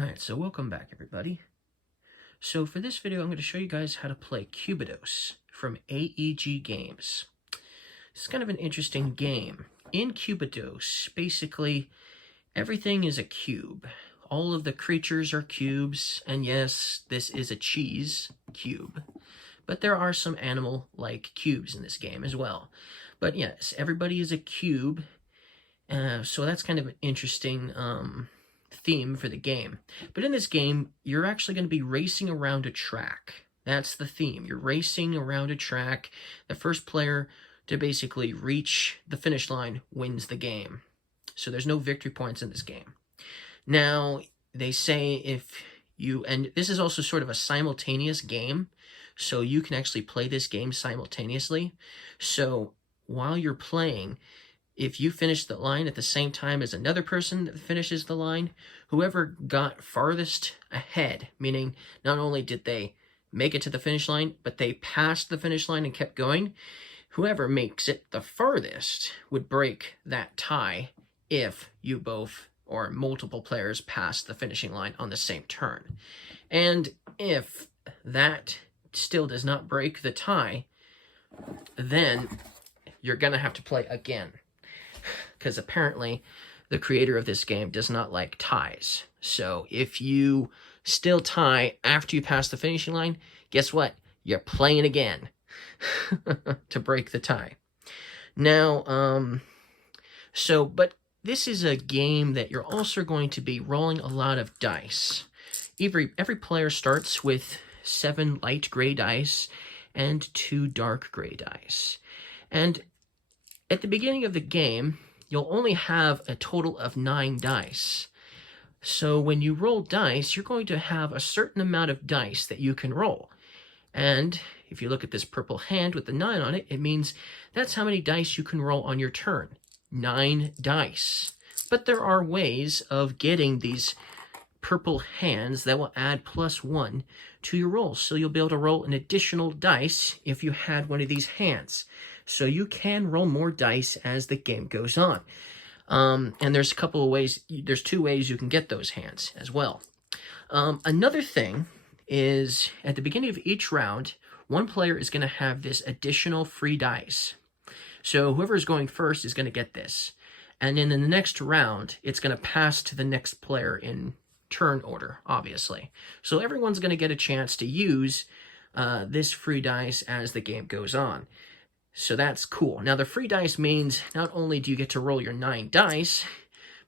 Alright, so welcome back everybody. So for this video I'm going to show you guys how to play Cubitos from AEG Games. It's kind of an interesting game. In Cubitos, basically everything is a cube. All of the creatures are cubes, and yes, this is a cheese cube. But there are some animal-like cubes in this game as well. But yes, everybody is a cube, so that's kind of an interesting theme for the game. But in this game, you're actually going to be racing around a track. That's the theme. You're racing around a track. The first player to basically reach the finish line wins the game. So there's no victory points in this game. Now, they say if you, and this is also sort of a simultaneous game, so you can actually play this game simultaneously. So while you're playing, if you finish the line at the same time as another person that finishes the line, whoever got farthest ahead, meaning not only did they make it to the finish line, but they passed the finish line and kept going, whoever makes it the farthest would break that tie if you both or multiple players pass the finishing line on the same turn. And if that still does not break the tie, then you're going to have to play again. Because apparently the creator of this game does not like ties. So if you still tie after you pass the finishing line, guess what? You're playing again to break the tie. Now, but this is a game that you're also going to be rolling a lot of dice. Every player starts with 7 light gray dice and 2 dark gray dice. And at the beginning of the game, you'll only have a total of 9 dice. So when you roll dice, you're going to have a certain amount of dice that you can roll. And if you look at this purple hand with the 9 on it, it means that's how many dice you can roll on your turn. 9 dice. But there are ways of getting these purple hands that will add +1 to your rolls. So you'll be able to roll an additional dice if you had one of these hands. So you can roll more dice as the game goes on. And there's a couple of ways, there's 2 ways you can get those hands as well. Another thing is at the beginning of each round, one player is going to have this additional free dice. So whoever is going first is going to get this. And then in the next round, it's going to pass to the next player in turn order, obviously. So everyone's going to get a chance to use this free dice as the game goes on. So that's cool. Now the free dice means not only do you get to roll your 9 dice,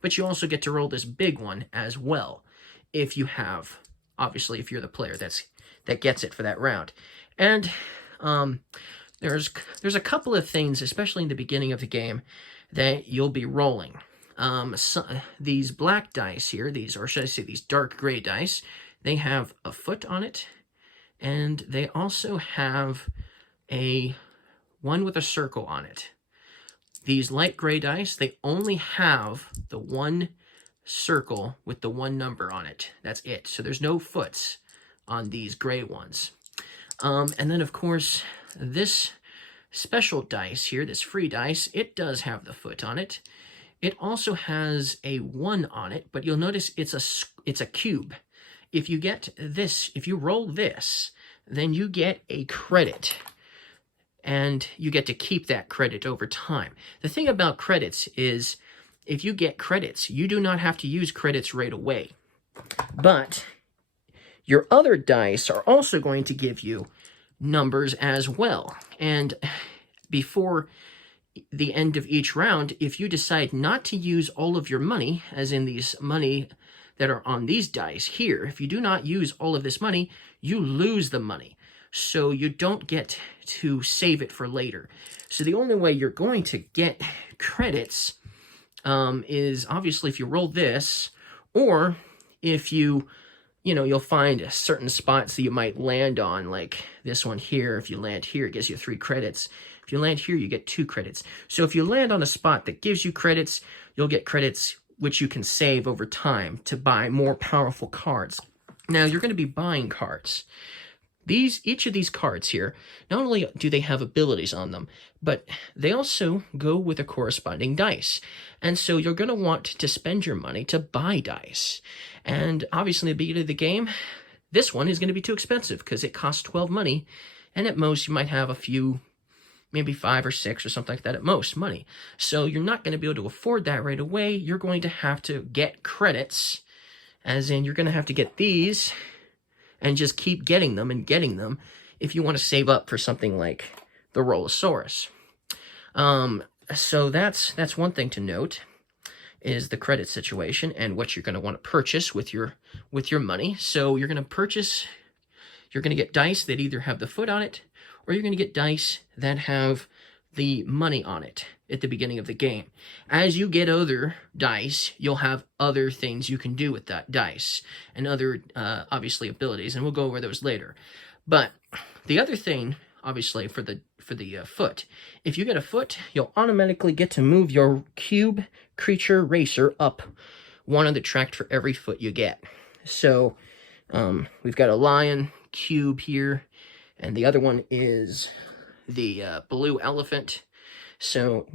but you also get to roll this big one as well. If you have, obviously, if you're the player that gets it for that round. And there's a couple of things, especially in the beginning of the game, that you'll be rolling. These black dice here, or should I say these dark gray dice, they have a foot on it, and they also have a one with a circle on it. These light gray dice, they only have the 1 circle with the 1 number on it. That's it. So there's no foots on these gray ones. And then, of course, this special dice here, this free dice, it does have the foot on it. It also has a 1 on it, but you'll notice it's a cube. If you get this, if you roll this, then you get a credit. And you get to keep that credit over time. The thing about credits is, if you get credits, you do not have to use credits right away. But your other dice are also going to give you numbers as well. And before the end of each round, if you decide not to use all of your money, as in these money that are on these dice here, if you do not use all of this money, you lose the money. So you don't get to save it for later. So the only way you're going to get credits is obviously if you roll this, or if you'll find certain spots that you might land on, like this one here. If you land here, it gives you 3 credits. If you land here, you get 2 credits. So if you land on a spot that gives you credits, you'll get credits which you can save over time to buy more powerful cards. Now, you're going to be buying cards. Each of these cards here, not only do they have abilities on them, but they also go with a corresponding dice. And so you're going to want to spend your money to buy dice. And obviously at the beginning of the game, this one is going to be too expensive because it costs 12 money, and at most you might have a few, maybe 5 or 6 or something like that at most money. So you're not going to be able to afford that right away. You're going to have to get credits, as in you're going to have to get these and just keep getting them and getting them if you want to save up for something like the Rollosaurus. So that's one thing to note, is the credit situation and what you're going to want to purchase with your money. So you're going to get dice that either have the foot on it, or you're going to get dice that have the money on it at the beginning of the game. As you get other dice, you'll have other things you can do with that dice, and other, obviously, abilities, and we'll go over those later. But the other thing, obviously, for the foot, if you get a foot, you'll automatically get to move your cube creature racer up one on the track for every foot you get. So we've got a lion cube here, and the other one is the blue elephant. So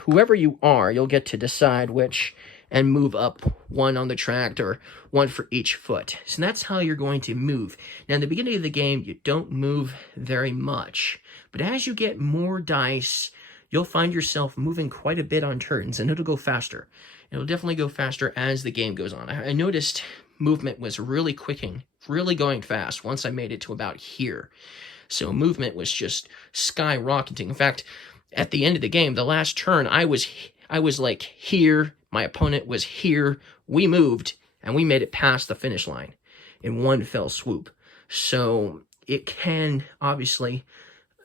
whoever you are, you'll get to decide which and move up one on the track, or one for each foot. So that's how you're going to move. Now, in the beginning of the game, you don't move very much, but as you get more dice, you'll find yourself moving quite a bit on turns, and it'll go faster. It'll definitely go faster as the game goes on. I noticed movement was really going fast once I made it to about here. So movement was just skyrocketing. In fact, at the end of the game, the last turn, I was like here, my opponent was here, we moved, and we made it past the finish line in one fell swoop. So it can obviously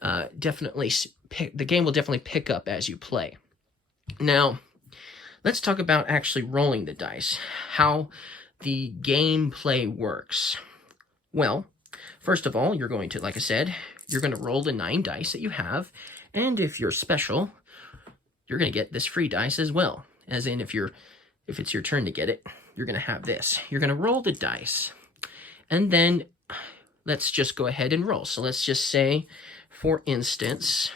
the game will definitely pick up as you play. Now, let's talk about actually rolling the dice, how the gameplay works. Well, first of all, you're going to, like I said, you're going to roll the 9 dice that you have, and if you're special, you're going to get this free dice as well. As in, if it's your turn to get it, you're going to have this. You're going to roll the dice, and then let's just go ahead and roll. So let's just say, for instance,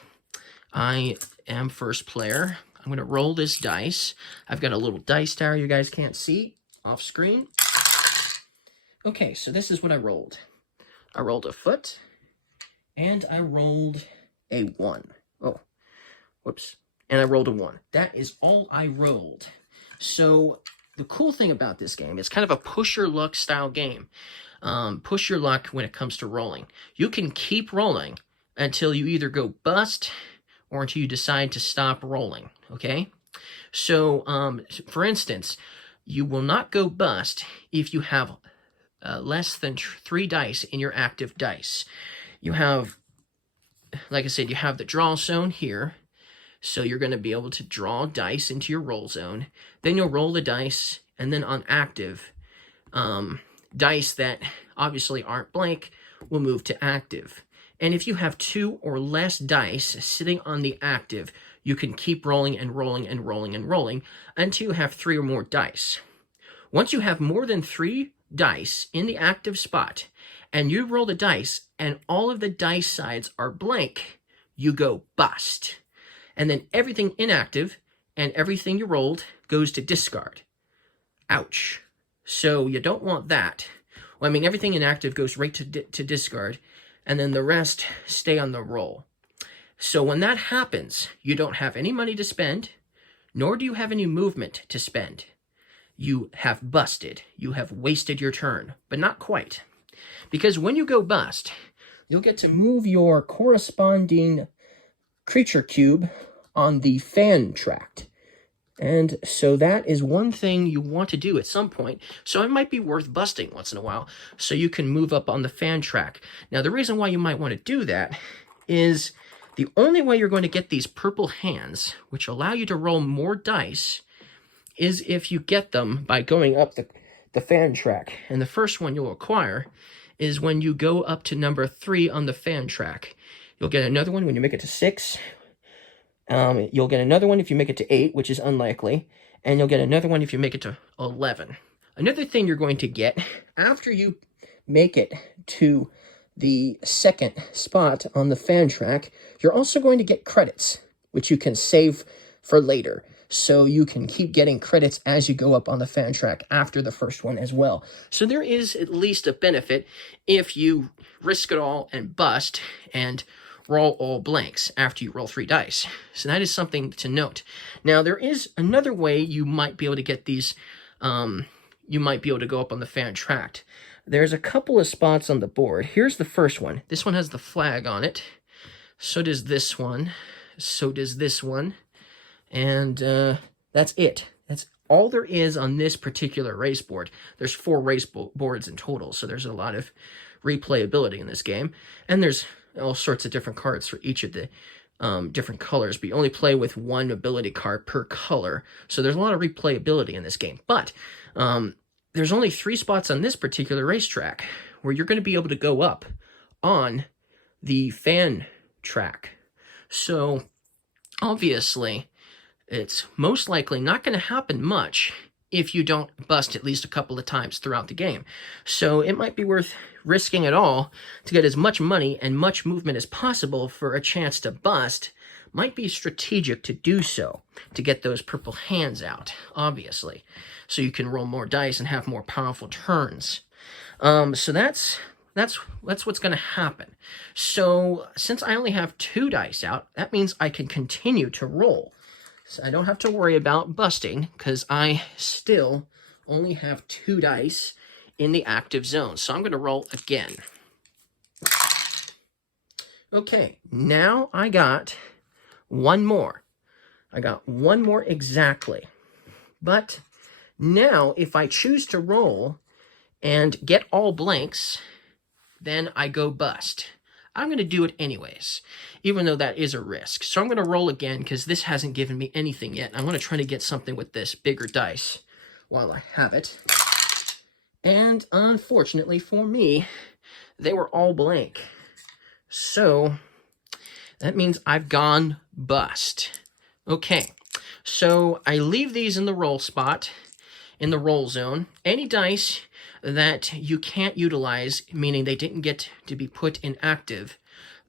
I am first player. I'm going to roll this dice. I've got a little dice tower you guys can't see off screen. Okay, so this is what I rolled. I rolled a foot, and I rolled a 1. Oh, whoops. And I rolled a 1. That is all I rolled. So the cool thing about this game, it's kind of a push your luck style game. Push your luck when it comes to rolling. You can keep rolling until you either go bust or until you decide to stop rolling, okay? So, for instance, you will not go bust if you have less than 3 dice in your active dice. You have, like I said, you have the draw zone here. So you're going to be able to draw dice into your roll zone. Then you'll roll the dice, and then on active, dice that obviously aren't blank will move to active. And if you have 2 or less dice sitting on the active, you can keep rolling and rolling and rolling and rolling until you have 3 or more dice. Once you have more than 3 dice in the active spot, and you roll the dice, and all of the dice sides are blank, you go bust. And then everything inactive and everything you rolled goes to discard. Ouch. So you don't want that. Well, I mean, everything inactive goes right to discard, and then the rest stay on the roll. So when that happens, you don't have any money to spend, nor do you have any movement to spend. You have busted. You have wasted your turn, but not quite. Because when you go bust, you'll get to move your corresponding creature cube on the fan track. And so that is one thing you want to do at some point. So it might be worth busting once in a while so you can move up on the fan track. Now, the reason why you might want to do that is the only way you're going to get these purple hands, which allow you to roll more dice, is if you get them by going up the fan track. And the first one you'll acquire is when you go up to number 3 on the fan track. You'll get another one when you make it to 6. You'll get another one if you make it to 8, which is unlikely. And you'll get another one if you make it to 11. Another thing you're going to get after you make it to the second spot on the fan track, you're also going to get credits, which you can save for later. So you can keep getting credits as you go up on the fan track after the first one as well. So there is at least a benefit if you risk it all and bust and roll all blanks after you roll 3 dice. So that is something to note. Now, there is another way you might be able to get these, you might be able to go up on the fan track. There's a couple of spots on the board. Here's the first one. This one has the flag on it. So does this one. So does this one. And that's it. That's all there is on this particular race board. There's 4 race boards in total, so there's a lot of replayability in this game. And there's all sorts of different cards for each of the different colors, but you only play with 1 ability card per color. So there's a lot of replayability in this game. But there's only 3 spots on this particular racetrack where you're going to be able to go up on the fan track. So obviously, it's most likely not going to happen much if you don't bust at least a couple of times throughout the game. So it might be worth risking it all to get as much money and much movement as possible for a chance to bust. Might be strategic to do so, to get those purple hands out, obviously, so you can roll more dice and have more powerful turns. So that's what's going to happen. So since I only have 2 dice out, that means I can continue to roll. So I don't have to worry about busting because I still only have 2 dice in the active zone. So I'm going to roll again. Okay, now I got 1 more. I got 1 more exactly. But now if I choose to roll and get all blanks, then I go bust. I'm going to do it anyways, even though that is a risk. So I'm going to roll again because this hasn't given me anything yet. I'm going to try to get something with this bigger dice while I have it. And unfortunately for me, they were all blank. So that means I've gone bust. Okay, so I leave these in the roll spot, in the roll zone. Any dice that you can't utilize, meaning they didn't get to be put in active,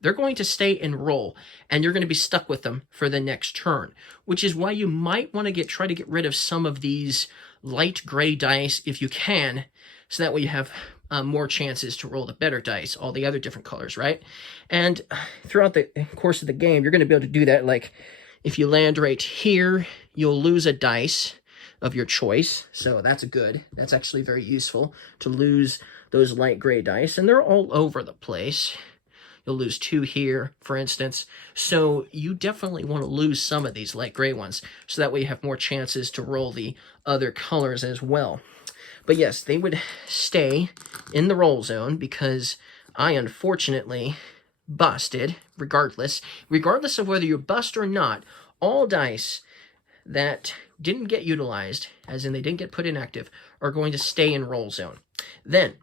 they're going to stay in roll, and you're going to be stuck with them for the next turn, which is why you might want to try to get rid of some of these light gray dice if you can, so that way you have more chances to roll the better dice, all the other different colors, right? And throughout the course of the game, you're going to be able to do that. Like, if you land right here, you'll lose a dice of your choice, so that's good. That's actually very useful to lose those light gray dice, and they're all over the place. You'll lose 2 here, for instance, so you definitely want to lose some of these light gray ones, so that way you have more chances to roll the other colors as well. But yes, they would stay in the roll zone because I unfortunately busted, regardless of whether you bust or not. All dice that didn't get utilized, as in they didn't get put inactive, are going to stay in roll zone. Then,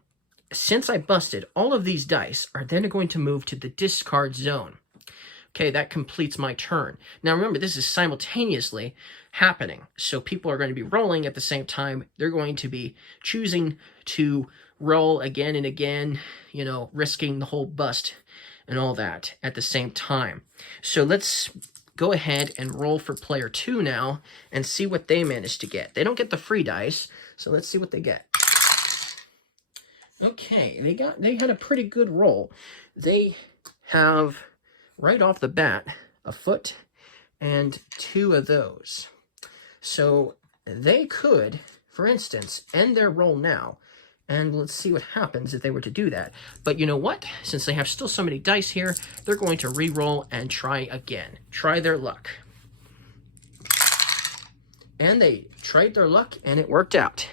since I busted, all of these dice are then going to move to the discard zone. Okay, that completes my turn. Now remember, this is simultaneously happening, so people are going to be rolling at the same time. They're going to be choosing to roll again and again, you know, risking the whole bust and all that at the same time. So let's go ahead and roll for player 2 now and see what they managed to get. They don't get the free dice, so let's see what they get. Okay, they had a pretty good roll. They have, right off the bat, a foot and 2 of those. So they could, for instance, end their roll now, and let's see what happens if they were to do that. But you know what? Since they have still so many dice here, they're going to re-roll and try again. Try their luck. And they tried their luck, and it worked out.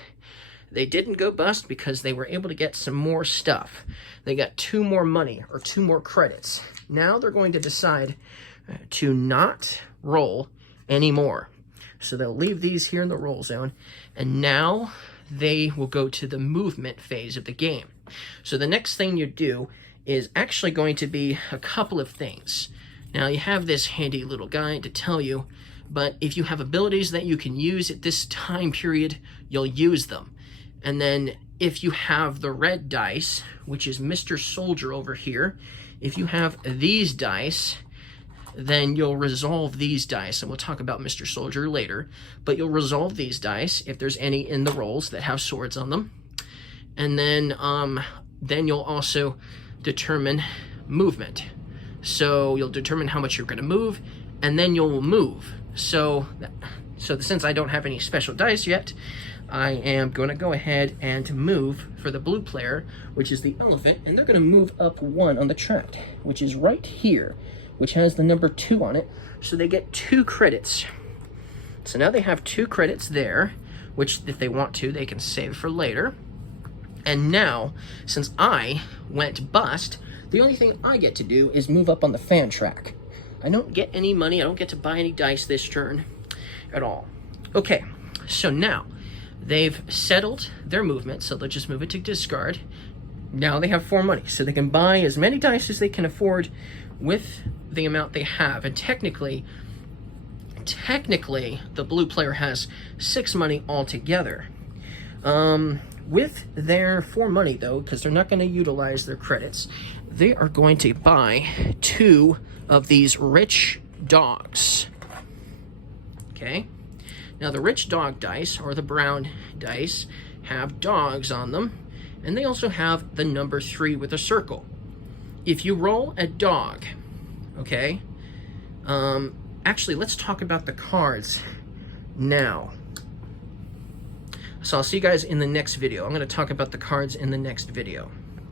They didn't go bust because they were able to get some more stuff. They got 2 more money, or 2 more credits. Now they're going to decide to not roll anymore. So they'll leave these here in the roll zone, and now they will go to the movement phase of the game. So the next thing you do is actually going to be a couple of things. Now you have this handy little guide to tell you, but if you have abilities that you can use at this time period, you'll use them. And then if you have the red dice, which is Mr. Soldier over here, if you have these dice, then you'll resolve these dice, and we'll talk about Mr. Soldier later, but you'll resolve these dice if there's any in the rolls that have swords on them. And then you'll also determine movement. So you'll determine how much you're going to move, and then you'll move. So since I don't have any special dice yet, I am going to go ahead and move for the blue player, which is the elephant, and they're going to move up 1 on the track, which is right here, which has the number 2 on it, so they get 2 credits. So now they have 2 credits there, which if they want to, they can save for later. And now, since I went bust, the only thing I get to do is move up on the fan track. I don't get any money, I don't get to buy any dice this turn at all. Okay, so now, they've settled their movement, so they'll just move it to discard. Now they have 4 money, so they can buy as many dice as they can afford with the amount they have. And technically, the blue player has 6 money altogether. With their 4 money, though, because they're not going to utilize their credits, they are going to buy 2 of these rich dogs. Okay? Now, the rich dog dice, or the brown dice, have dogs on them, and they also have the number 3 with a circle. If you roll a dog, okay, actually, let's talk about the cards now. So I'll see you guys in the next video. I'm going to talk about the cards in the next video.